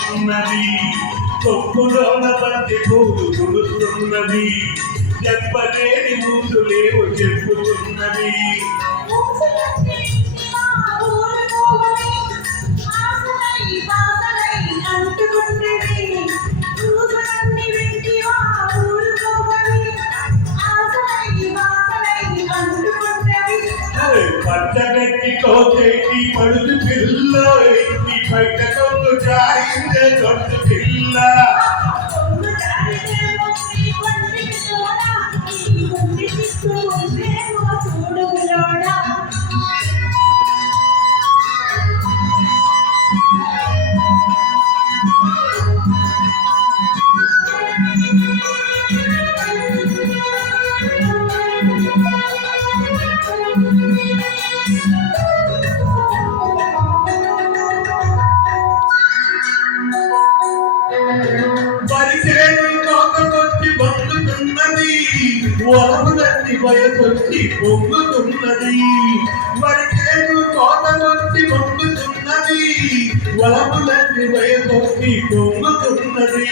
కొడుతున్నది, కొప్పులోన బంతి పూలు కొడుతున్నది, చెప్పలేని మూసులేవు చెప్పుతున్నది. పచ్చగట్టి కోచేటి పడుతు పిల్ల, ఈ బయట కొంగు జారిందే దొడ్డు పిల్ల. వరములన్నీ వయసొచ్చి పొంగుతున్నది, వరికేను కోతలొచ్చి పొంగుతున్నది, వరములన్నీ వయసొచ్చి పొంగుతున్నది.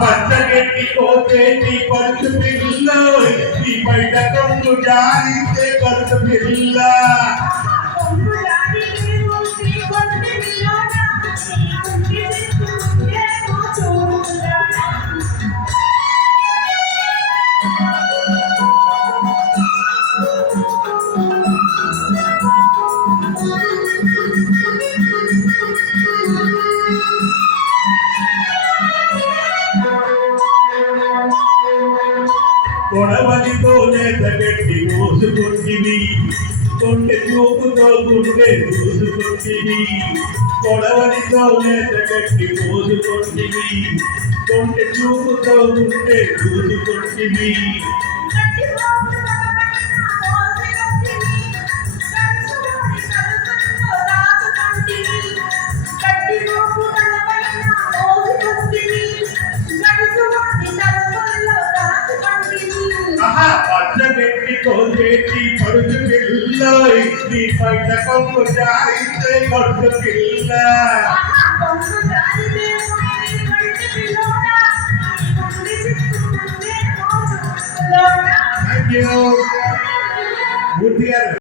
పచ్చగట్టి కోసేటి పడుతు పిల్ల, ఈ బయట కొంగు జారితే పడుతు పిల్ల. కొడవలితో లేతగట్టి మోసుకొట్టివి, కొండె చూపుతో గుండె చూసుకొట్టివి. కొడవలితో లేతగట్టి మోసుకొట్టివి, కొండె చూపుతో గుండె చూసుకొట్టివి. పచ్చగట్టి కోసేటి పడుతు పిల్ల, ఈ బయట కొంగు జారితే పడుతు పిల్ల. Thank you.